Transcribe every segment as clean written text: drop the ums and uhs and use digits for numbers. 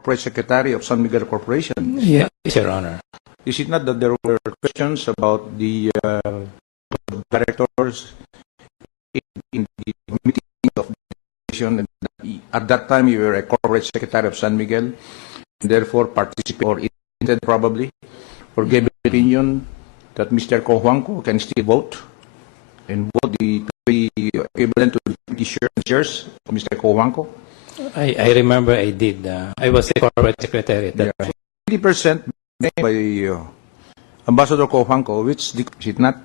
Corporate Secretary of San Miguel Corporation. Yes, Your Honor. Is it not that there were questions about the directors in the meeting of the corporation, and at that time you were a Corporate Secretary of San Miguel, and therefore participated or intended probably, or gave an opinion that Mr. Cojuangco can still vote and vote the equivalent to 50 shares of Mr. Cojuangco? I remember I did. I was the corporate secretary at that time. 80% by Ambassador Cojuangco, which is it not?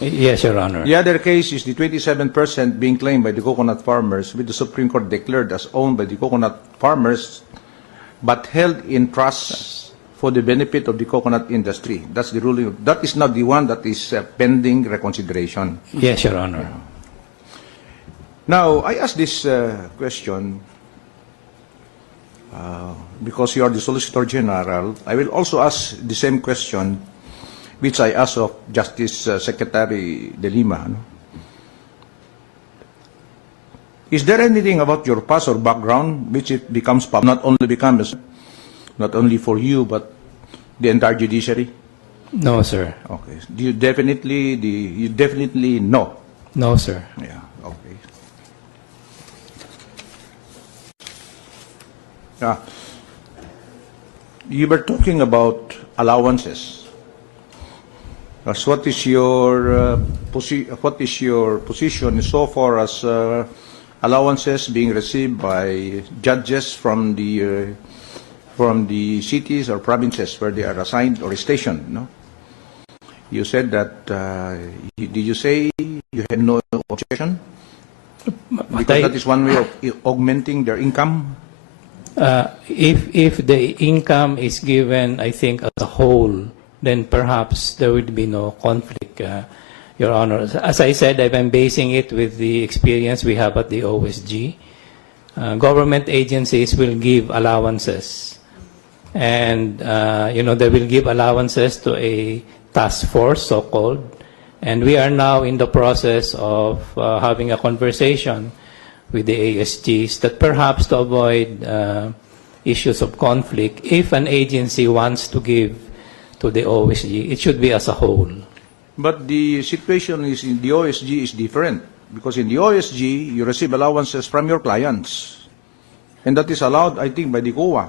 Yes, Your Honor. The other case is the 27% being claimed by the coconut farmers, which the Supreme Court declared as owned by the coconut farmers, but held in trust for the benefit of the coconut industry. That's the ruling. That is not the one that is pending reconsideration. Yes, Your Honor. Now, I ask this question because you are the Solicitor General. I will also ask the same question which I asked of Justice Secretary De Lima. No? Is there anything about your past or background which it becomes not only for you but the entire judiciary? No, sir. Okay. Do you definitely know? No, sir. Yeah. Okay. You were talking about allowances. What is your position so far as allowances being received by judges from the cities or provinces where they are assigned or stationed? No? You said that. Did you say you had no objection? Because that is one way of augmenting their income. If the income is given, I think as a whole, then perhaps there would be no conflict, Your Honor. As I said, I've been basing it with the experience we have at the OSG. Government agencies will give allowances, and they will give allowances to a task force, so-called, and we are now in the process of having a conversation with the ASGs that perhaps to avoid issues of conflict, if an agency wants to give to the OSG, it should be as a whole. But the situation is in the OSG is different, because in the OSG, you receive allowances from your clients, and that is allowed, I think, by the COA.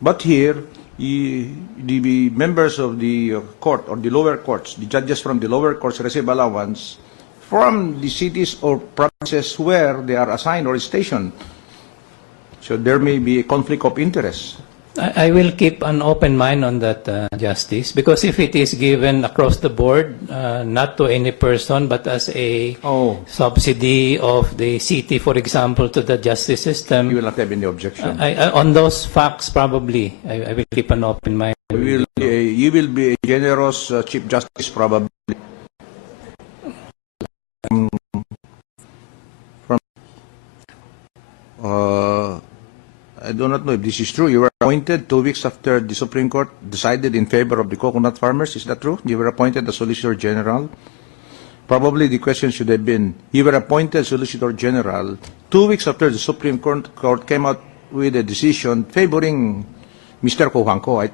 But here, the members of the court or the lower courts, the judges from the lower courts receive allowance from the cities or provinces where they are assigned or stationed. So there may be a conflict of interest. I will keep an open mind on that, Justice, because if it is given across the board, not to any person, but as a subsidy of the city, for example, to the justice system, you will not have any objection. On those facts, probably, I will keep an open mind. You will be a generous Chief Justice, probably. I do not know if this is true. You were appointed 2 weeks after the Supreme Court decided in favor of the coconut farmers. Is that true? You were appointed as Solicitor General. Probably the question should have been, you were appointed Solicitor General 2 weeks after the Supreme Court came out with a decision favoring Mr. Cojuangco. I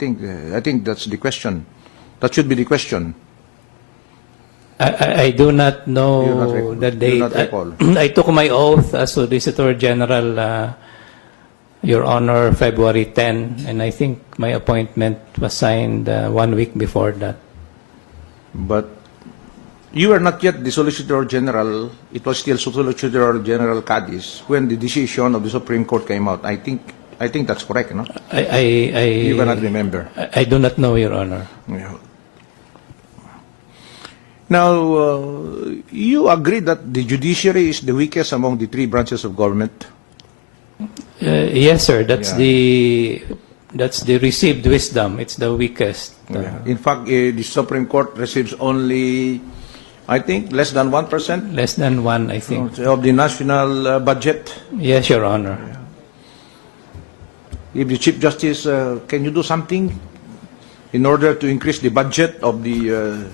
think that's the question. That should be the question. I do not know the date. I took my oath as Solicitor General, Your Honor, February 10, and I think my appointment was signed 1 week before that. But you were not yet the Solicitor General. It was still Solicitor General Cadiz when the decision of the Supreme Court came out. I think that's correct, no? You cannot remember. I do not know, Your Honor. Yeah. Now, you agree that the judiciary is the weakest among the three branches of government? Yes, sir. That's the received wisdom. It's the weakest. In fact, the Supreme Court receives only, I think, less than 1%? Less than 1, I think. Of the national budget? Yes, Your Honor. If the Chief Justice, can you do something in order to increase the budget of the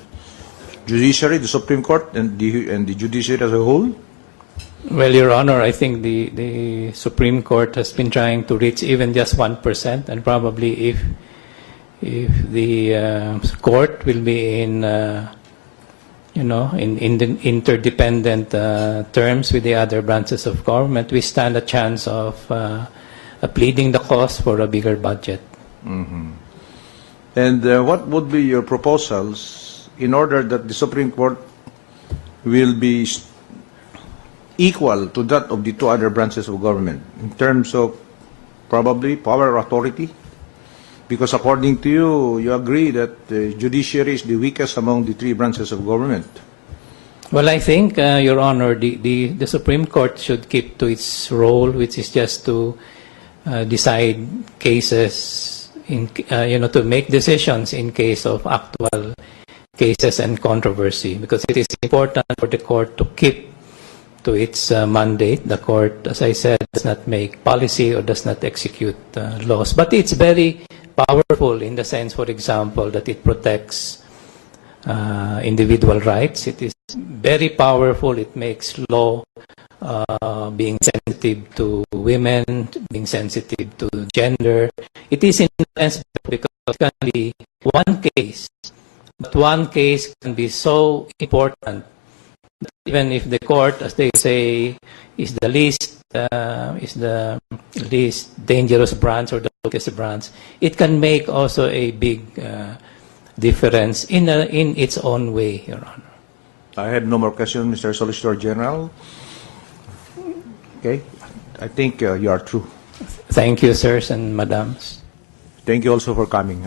judiciary, the Supreme Court, and the judiciary as a whole? Well, Your Honor, I think the Supreme Court has been trying to reach even just 1%, and probably if the court will be in in the interdependent terms with the other branches of government, we stand a chance of pleading the cause for a bigger budget. And what would be your proposals in order that the Supreme Court will be equal to that of the two other branches of government in terms of probably power or authority? Because according to you, you agree that the judiciary is the weakest among the three branches of government. Well, I think, Your Honor, the Supreme Court should keep to its role, which is just to decide cases, to make decisions in case of actual cases and controversy, because it is important for the court to keep to its mandate. The court, as I said, does not make policy or does not execute laws, but it's very powerful in the sense, for example, that it protects individual rights. It is very powerful. It makes law being sensitive to women, being sensitive to gender. It is indispensable because it can be one case, but one case can be so important that even if the court, as they say, is the least dangerous branch or the weakest branch, it can make also a big difference in its own way, Your Honor. I have no more questions, Mr. Solicitor General. Okay, I think you are through. Thank you, sirs and madams. Thank you also for coming.